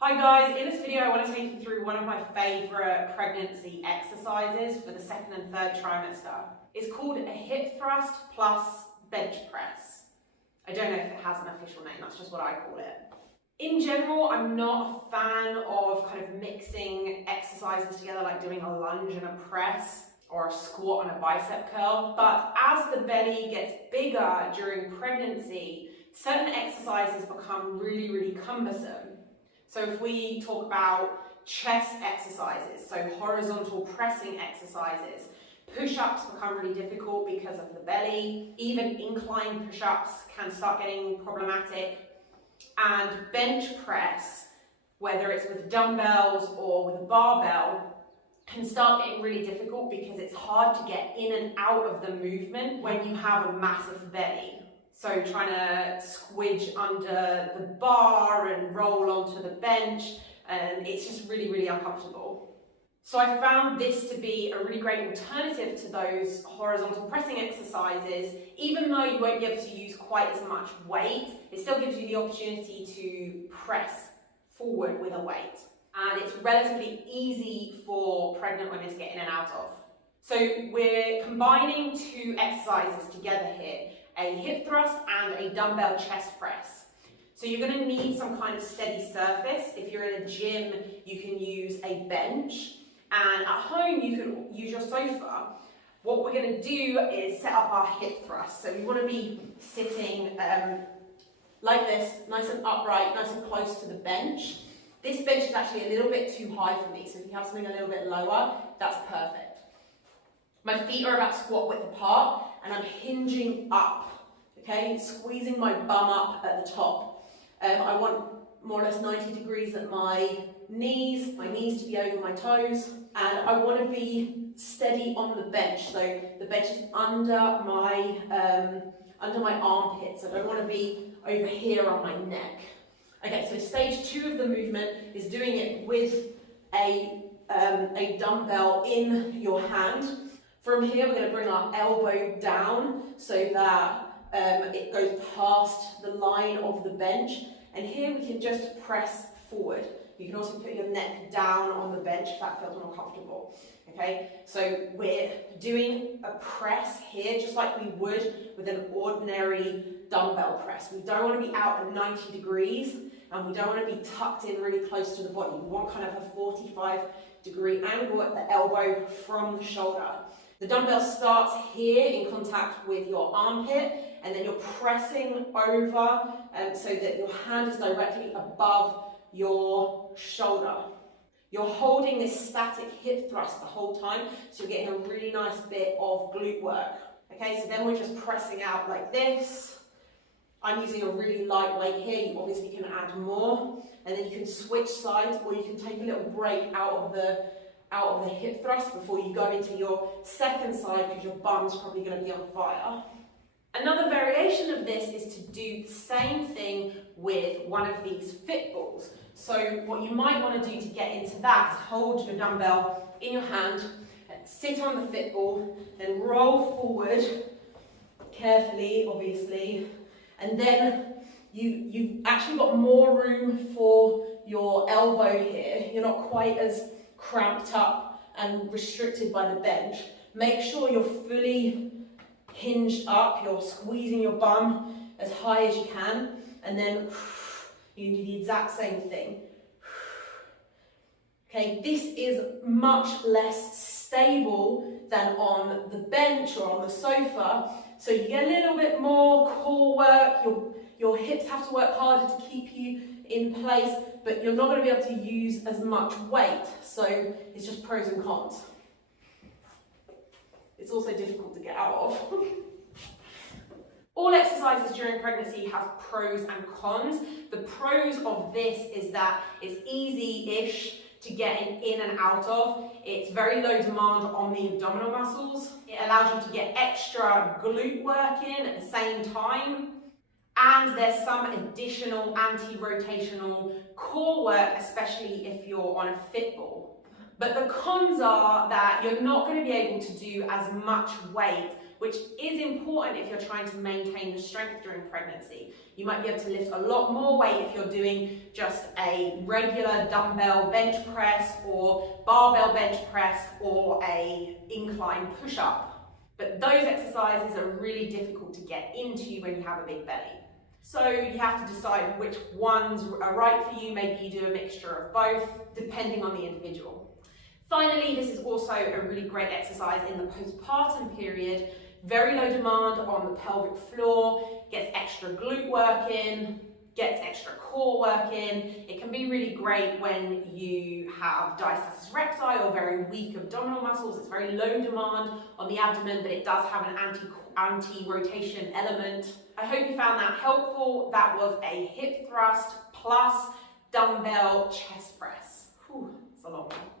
Hi guys, in this video I want to take you through one of my favourite pregnancy exercises for the second and third trimester. It's called a hip thrust plus bench press. I don't know if it has an official name, that's just what I call it. In general, I'm not a fan of kind of mixing exercises together like doing a lunge and a press or a squat and a bicep curl, but as the belly gets bigger during pregnancy, certain exercises become really cumbersome. So if we talk about chest exercises, so horizontal pressing exercises, push-ups become really difficult because of the belly. Even incline push-ups can start getting problematic. And bench press, whether it's with dumbbells or with a barbell, can start getting really difficult because it's hard to get in and out of the movement when you have a massive belly. So trying to squidge under the bar and roll onto the bench, and it's just really uncomfortable. So I found this to be a really great alternative to those horizontal pressing exercises. Even though you won't be able to use quite as much weight, it still gives you the opportunity to press forward with a weight. And it's relatively easy for pregnant women to get in and out of. So we're combining two exercises together here, a hip thrust and a dumbbell chest press. So you're going to need some kind of steady surface. If you're in a gym, you can use a bench, and at home you can use your sofa. What we're going to do is set up our hip thrust. So we want to be sitting like this, nice and upright, nice and close to the bench. This bench is actually a little bit too high for me, so if you have something a little bit lower, that's perfect. My feet are about squat width apart, and I'm hinging up, okay? Squeezing my bum up at the top. I want more or less 90 degrees at my knees to be over my toes, and I want to be steady on the bench. So the bench is under my armpits. I don't want to be over here on my neck. Okay, so stage 2 of the movement is doing it with a dumbbell in your hand. From here, we're going to bring our elbow down so that it goes past the line of the bench. And here we can just press forward. You can also put your neck down on the bench if that feels more comfortable. Okay, so we're doing a press here just like we would with an ordinary dumbbell press. We don't want to be out at 90 degrees and we don't want to be tucked in really close to the body. We want kind of a 45-degree angle at the elbow from the shoulder. The dumbbell starts here in contact with your armpit, and then you're pressing over so that your hand is directly above your shoulder. You're holding this static hip thrust the whole time, so you're getting a really nice bit of glute work. Okay, so then we're just pressing out like this. I'm using a really light weight here. You obviously can add more, and then you can switch sides, or you can take a little break out of the hip thrust before you go into your second side, because your bum's probably going to be on fire. Another variation of this is to do the same thing with one of these fitballs. So what you might want to do to get into that is hold your dumbbell in your hand, sit on the fitball, then roll forward carefully, obviously, and then you've actually got more room for your elbow here. You're not quite as cramped up and restricted by the bench. Make sure you're fully hinged up, you're squeezing your bum as high as you can, and then you can do the exact same thing. Okay, this is much less stable than on the bench or on the sofa, so you get a little bit more core work. Your hips have to work harder to keep you in place, but you're not going to be able to use as much weight, so it's just pros and cons. It's also difficult to get out of. All exercises during pregnancy have pros and cons. The pros of this is that it's easy-ish to get in and out of. It's very low demand on the abdominal muscles. It allows you to get extra glute work in at the same time. And there's some additional anti-rotational core work, especially if you're on a fitball. But the cons are that you're not going to be able to do as much weight which is important if you're trying to maintain the strength during pregnancy. You might be able to lift a lot more weight if you're doing just a regular dumbbell bench press or barbell bench press or a incline push-up. But those exercises are really difficult to get into when you have a big belly. So you have to decide which ones are right for you. Maybe you do a mixture of both, depending on the individual. Finally, this is also a really great exercise in the postpartum period. Very low demand on the pelvic floor, gets extra glute work in, gets extra core work in. It can be really great when you have diastasis recti or very weak abdominal muscles. It's very low demand on the abdomen, but it does have an anti-rotation element. I hope you found that helpful. That was a hip thrust plus dumbbell chest press. Whew, it's a long one.